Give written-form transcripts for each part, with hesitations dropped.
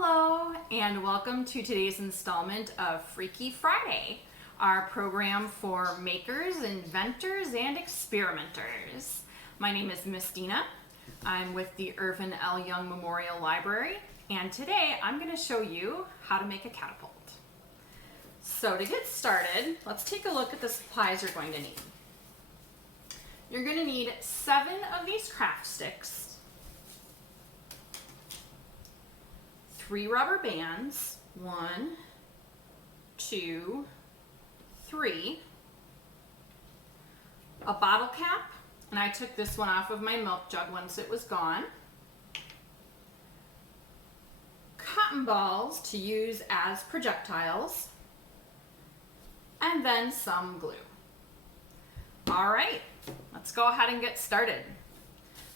Hello, and welcome to today's installment of Freaky Friday, our program for makers, inventors, and experimenters. My name is Miss Deana. I'm with the Irvin L. Young Memorial Library, and today I'm going to show you how to make a catapult. So to get started, let's take a look at the supplies you're going to need. You're going to need 7 of these craft sticks, 3 rubber bands, 1, 2, 3, a bottle cap, and I took this one off of my milk jug once it was gone, cotton balls to use as projectiles, and then some glue. All right, let's go ahead and get started.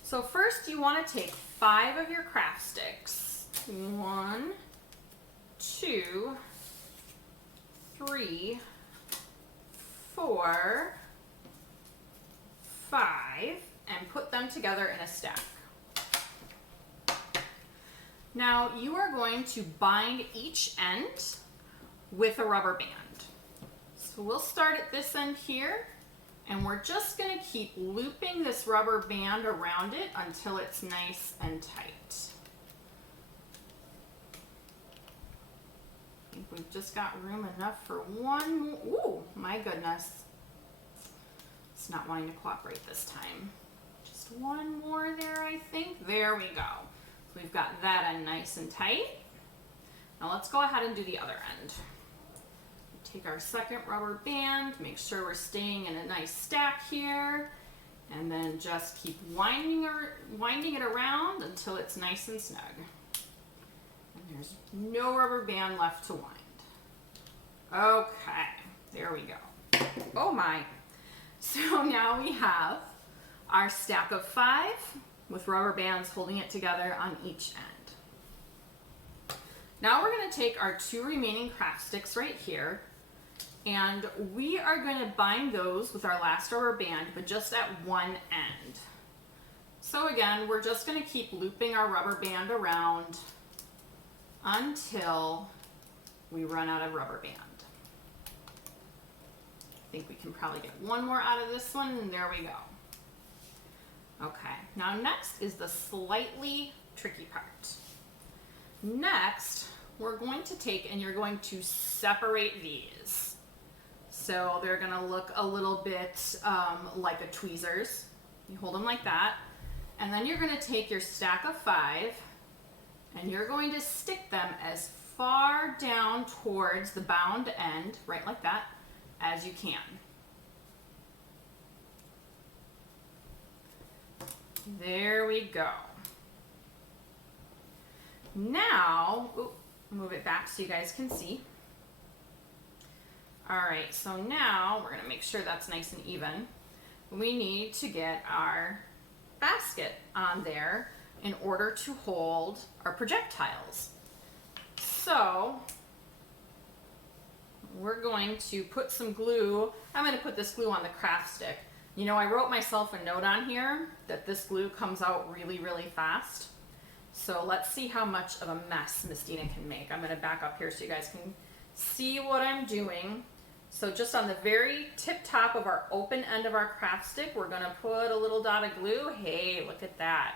So first you want to take 5 of your craft sticks. 1, 2, 3, 4, 5, and put them together in a stack. Now you are going to bind each end with a rubber band. So we'll start at this end here, and we're just going to keep looping this rubber band around it until it's nice and tight. I think we've just got room enough for one more. Ooh, my goodness. It's not wanting to cooperate this time. Just one more there, I think. There we go. So we've got that end nice and tight. Now let's go ahead and do the other end. Take our second rubber band, make sure we're staying in a nice stack here, and then just keep winding it around until it's nice and snug. And there's no rubber band left to wind. Okay, there we go. Oh my. So now we have our stack of 5 with rubber bands holding it together on each end. Now we're going to take our 2 remaining craft sticks right here, and we are going to bind those with our last rubber band, but just at one end. So again, we're just going to keep looping our rubber band around until we run out of rubber band. I think we can probably get one more out of this one, and there we go. Okay, now next is the slightly tricky part. Next, we're going to take and you're going to separate these. So they're going to look a little bit like a tweezers. You hold them like that, and then you're going to take your stack of 5 and you're going to stick them as far down towards the bound end, right like that, as you can. There we go. Now, move it back so you guys can see. All right, so now we're gonna make sure that's nice and even. We need to get our basket on there in order to hold our projectiles. So we're going to put some glue. I'm going to put this glue on the craft stick. You know, I wrote myself a note on here that this glue comes out really, really fast. So let's see how much of a mess Miss Deana can make. I'm going to back up here so you guys can see what I'm doing. So just on the very tip top of our open end of our craft stick, we're going to put a little dot of glue. Hey, look at that.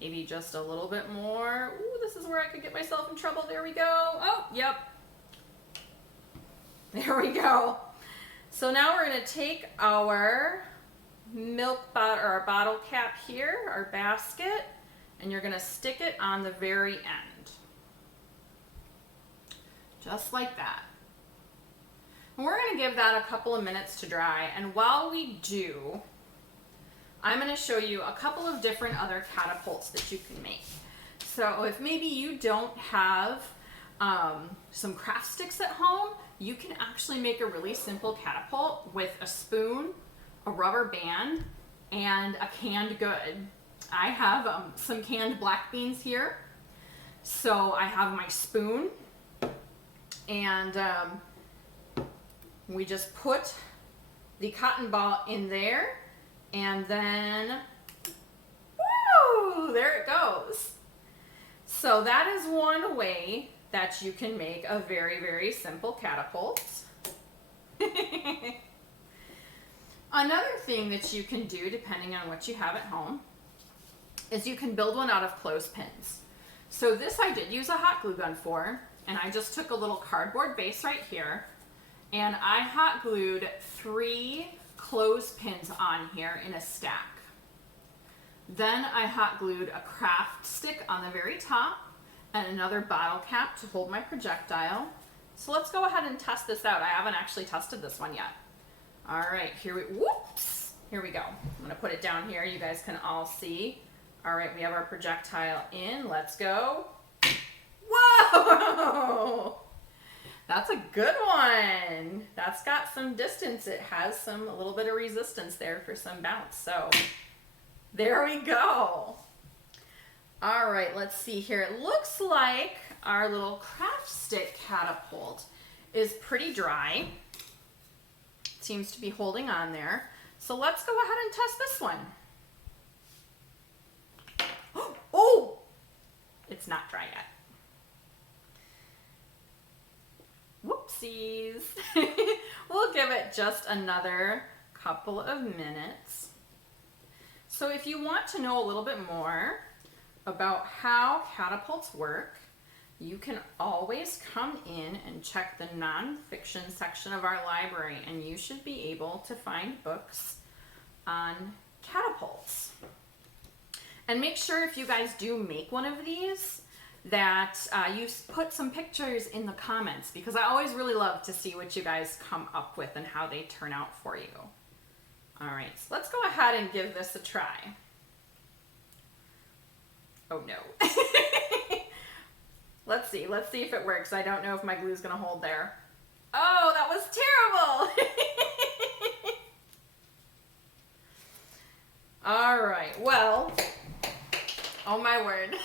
Maybe just a little bit more. Ooh, this is where I could get myself in trouble. There we go. Oh, yep. There we go. So now we're going to take our milk bottle or our bottle cap here, our basket, and you're going to stick it on the very end. Just like that. And we're going to give that a couple of minutes to dry, and while we do, I'm going to show you a couple of different other catapults that you can make. So if maybe you don't have some craft sticks at home, you can actually make a really simple catapult with a spoon, a rubber band, and a canned good. I have some canned black beans here. So I have my spoon, and we just put the cotton ball in there, and then, woo, there it goes. So that is one way that you can make a very, very simple catapult. Another thing that you can do, depending on what you have at home, is you can build one out of clothespins. So this I did use a hot glue gun for, and I just took a little cardboard base right here, and I hot glued 3 clothespins on here in a stack. Then I hot glued a craft stick on the very top and another bottle cap to hold my projectile. So let's go ahead and test this out. I haven't actually tested this one yet. All right, here we go. I'm gonna put it down here. You guys can all see. All right, we have our projectile in. Let's go. Whoa! That's a good one. That's got some distance. It has a little bit of resistance there for some bounce. So there we go. All right, let's see here. It looks like our little craft stick catapult is pretty dry. It seems to be holding on there. So let's go ahead and test this one. Oh, it's not dry yet. Whoopsies. We'll give it just another couple of minutes. So if you want to know a little bit more about how catapults work, you can always come in and check the nonfiction section of our library, and you should be able to find books on catapults. And make sure if you guys do make one of these that you put some pictures in the comments, because I always really love to see what you guys come up with and how they turn out for you. All right, so let's go ahead and give this a try. Oh no. Let's see if it works. I don't know if my glue's gonna hold there. Oh, that was terrible. All right, well, oh my word.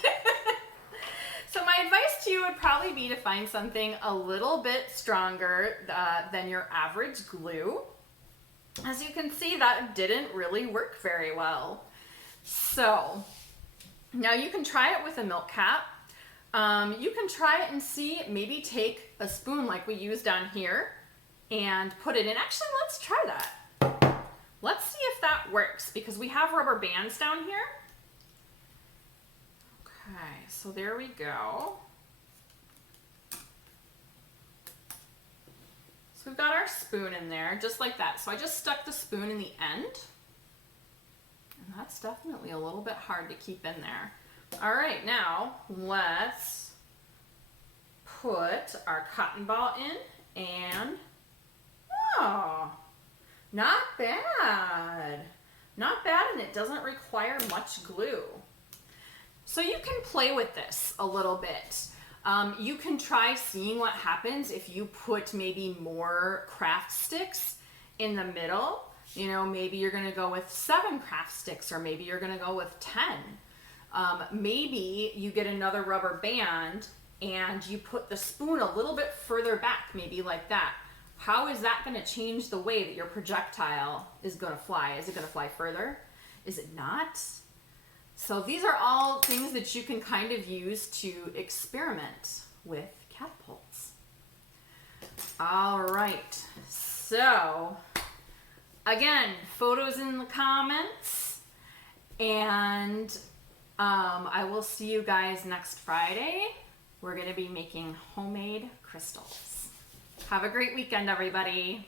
So my advice to you would probably be to find something a little bit stronger than your average glue. As you can see, that didn't really work very well. So now you can try it with a milk cap. You can try it and see, maybe take a spoon like we used down here and put it in. Actually, let's try that. Let's see if that works, because we have rubber bands down here. Okay, so there we go. So we've got our spoon in there, just like that. So I just stuck the spoon in the end. And that's definitely a little bit hard to keep in there. All right, now let's put our cotton ball in, and oh, not bad. Not bad, and it doesn't require much glue. So you can play with this a little bit. You can try seeing what happens if you put maybe more craft sticks in the middle. You know, maybe you're gonna go with 7 craft sticks, or maybe you're gonna go with 10. Maybe you get another rubber band and you put the spoon a little bit further back, maybe like that. How is that gonna change the way that your projectile is gonna fly? Is it gonna fly further? Is it not? So these are all things that you can kind of use to experiment with catapults. All right, so again, photos in the comments, and I will see you guys next Friday. We're gonna be making homemade crystals. Have a great weekend, everybody.